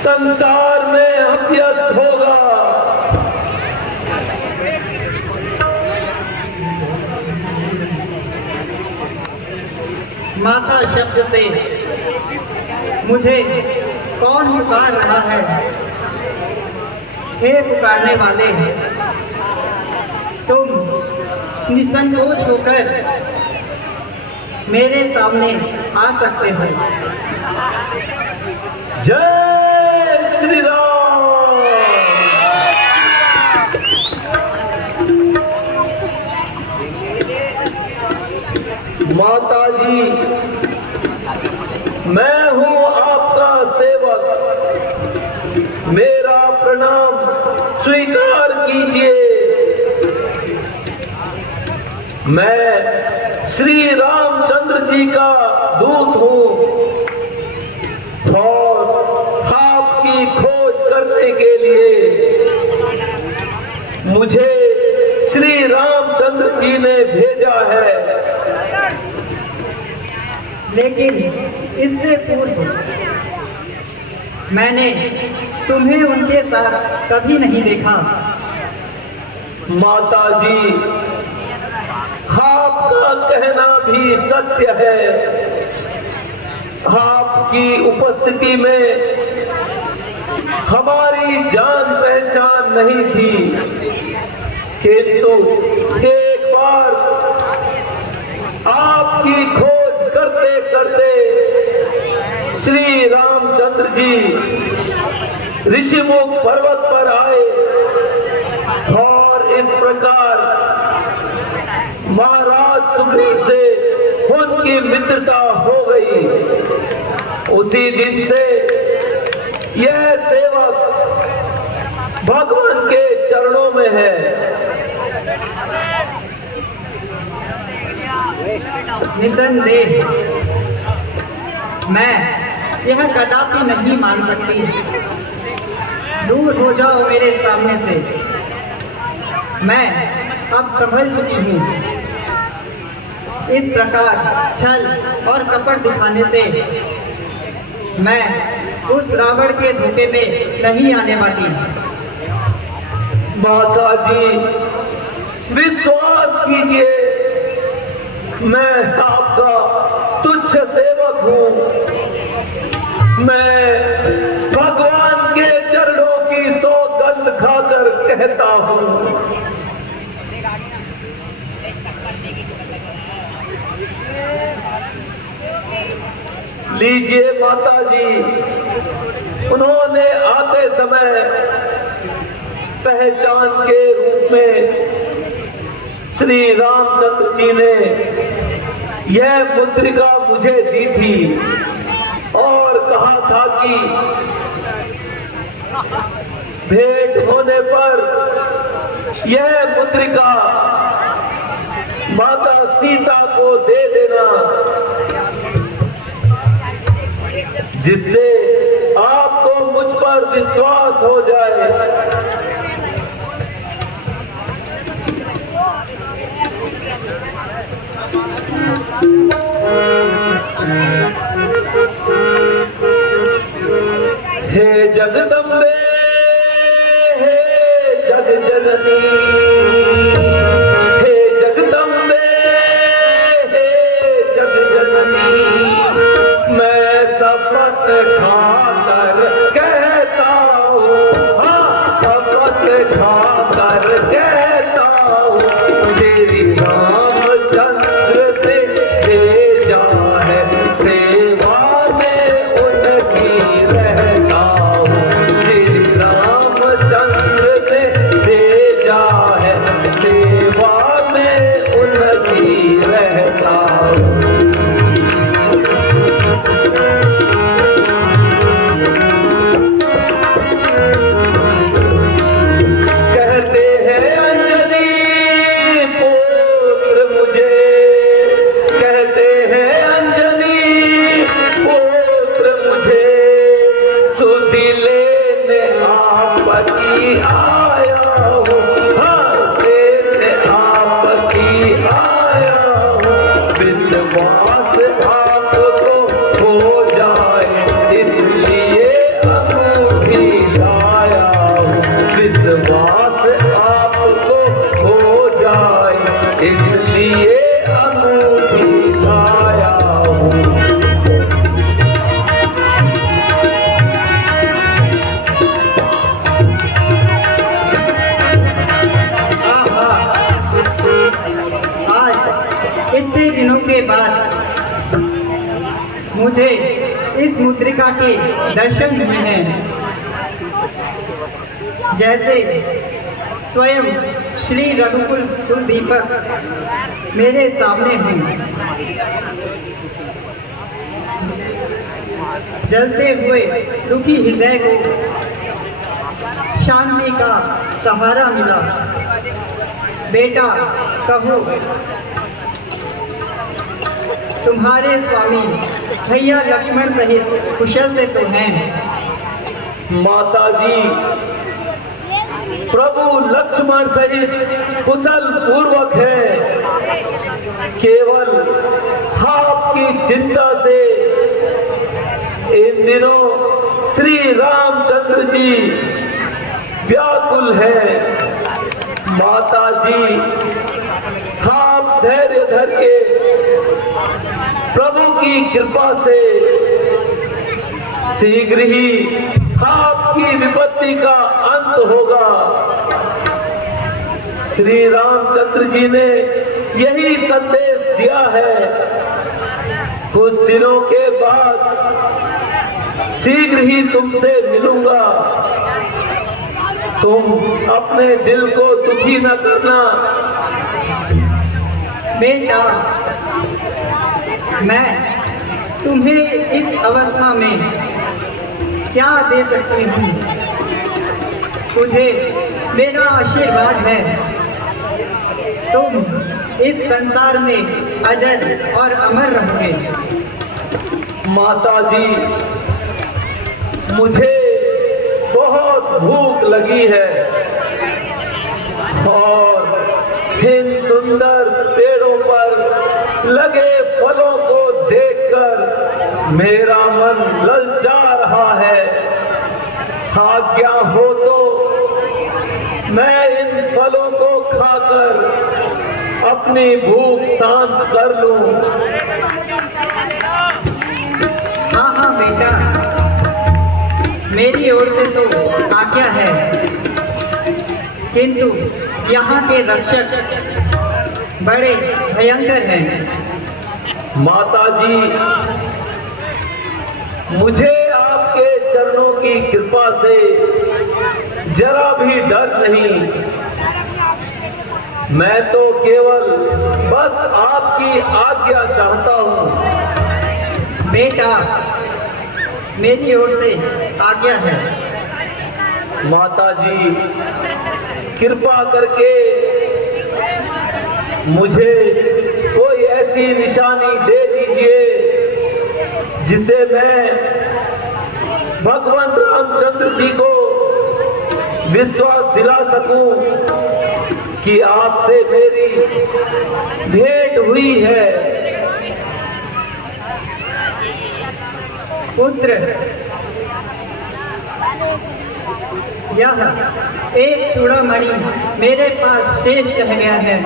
संसार में अभ्यस्त होगा। माता शब्द से मुझे कौन पुकार रहा है? हे पुकारने वाले, तुम निसंकोच होकर मेरे सामने आ सकते हो। जय श्री राम। माता जी, मैं हूं आपका सेवक, मेरा प्रणाम स्वीकार कीजिए। मैं श्री रामचंद्र जी का दूत हूं और आपकी खोज करने के लिए मुझे श्री रामचंद्र जी ने भेजा है। लेकिन इससे पूर्व मैंने तुम्हें उनके साथ कभी नहीं देखा। माता जी, आपका कहना भी सत्य है। आपकी उपस्थिति में हमारी जान पहचान नहीं थी, किंतु एक बार आपकी खोज करते करते श्री रामचंद्र जी ऋषिमुख पर्वत पर आए और इस प्रकार महाराज सुग्रीव से उनकी मित्रता हो गई। उसी दिन से यह सेवक भगवान के चरणों में है। निसंदेह मैं यह कदापि नहीं मान सकती। दूर हो जाओ मेरे सामने से। मैं अब संभल चुकी हूँ। इस प्रकार छल और कपट दिखाने से मैं उस रावण के धोखे में नहीं आने वाली। माता जी, विश्वास कीजिए, मैं आपका तुच्छ सेवक हूँ। मैं भगवान के चरणों की सौगंध खाकर कहता हूँ। लीजिए माता जी, उन्होंने आते समय पहचान के रूप में श्री रामचंद्र जी ने यह मुद्रिका मुझे दी थी और कहा था कि भेंट होने पर यह मुद्रिका माता सीता को दे देना, जिससे आपको मुझ पर विश्वास हो जाए। हे जगदम्बे, हे जग जननी, हे जगदम्बे, हे जग जननी, मैं शपथ खाकर कहता हूँ, हाँ शपथ खाकर कहता हूँ, श्री रामचंद्र से भेजा है, सेवा में उनकी रहता हूँ, श्री रामचंद्र से भेजा है, सेवा में उनकी रहता हूँ। बाद मुझे इस मुद्रिका के दर्शन हुए हैं, जैसे स्वयं श्री रघुकुल कुलदीपक मेरे सामने हैं। जलते हुए दुखी हृदय को शांति का सहारा मिला। बेटा कहो, तुम्हारे स्वामी भैया लक्ष्मण सहित कुशल से तो हैं? माता जी, प्रभु लक्ष्मण सहित कुशल पूर्वक है। केवल आपकी चिंता से इन दिनों श्री रामचंद्र जी व्याकुल है। माता जी, आप धैर्य धर के प्रभु की कृपा से शीघ्र ही आपकी विपत्ति का अंत होगा। श्री रामचंद्र जी ने यही संदेश दिया है। कुछ दिनों के बाद शीघ्र ही तुमसे मिलूंगा। तुम अपने दिल को दुखी न करना। बेटा, मैं तुम्हें इस अवस्था में क्या दे सकती हूँ? तुझे मेरा आशीर्वाद है। तुम इस संसार में अजर और अमर रहोगे। माता जी, मुझे बहुत भूख लगी है और इन सुंदर पेड़ों पर लगे फलों को देखकर मेरा मन ललचा रहा है। आज्ञा हो तो मैं इन फलों को खाकर अपनी भूख शांत कर लूं। हाँ हाँ बेटा, मेरी ओर से तो आज्ञा है, किंतु यहाँ के रक्षक बड़े भयंकर हैं। माता जी, मुझे आपके चरणों की कृपा से जरा भी डर नहीं। मैं तो केवल बस आपकी आज्ञा चाहता हूँ। बेटा, मेरी ओर से आज्ञा है। माता जी, कृपा करके मुझे कोई ऐसी निशानी दे दीजिए जिसे मैं भगवान रामचंद्र जी को विश्वास दिला सकूं कि आपसे मेरी भेंट हुई है। पुत्र, यह एक चूड़ामणि मेरे पास शेष रह गया है।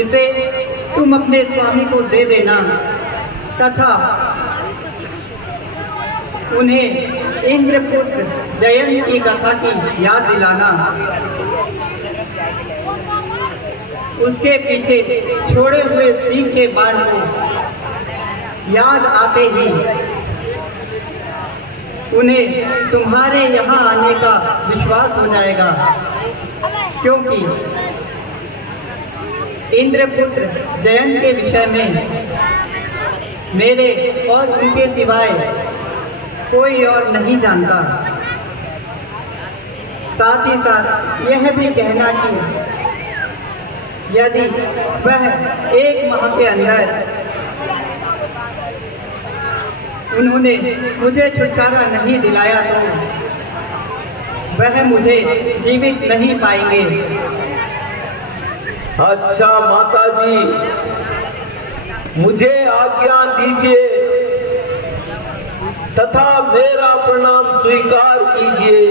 इसे तुम अपने स्वामी को दे देना तथा उन्हें इंद्रपुत्र जयंत की कथा की याद दिलाना। उसके पीछे छोड़े हुए सिंह के बाण को याद आते ही उन्हें तुम्हारे यहाँ आने का विश्वास हो जाएगा, क्योंकि इंद्रपुत्र जयंत के विषय में मेरे और उनके सिवाय कोई और नहीं जानता। साथ ही साथ यह भी कहना कि यदि वह 1 माह के अंदर उन्होंने मुझे छुटकारा नहीं दिलाया तो वह मुझे जीवित नहीं पाएंगे। अच्छा माता जी, मुझे आज्ञा दीजिए तथा मेरा प्रणाम स्वीकार कीजिए।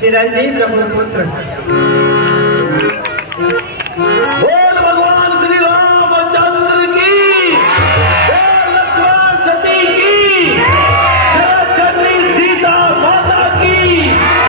चिरंजीव रहो पुत्र।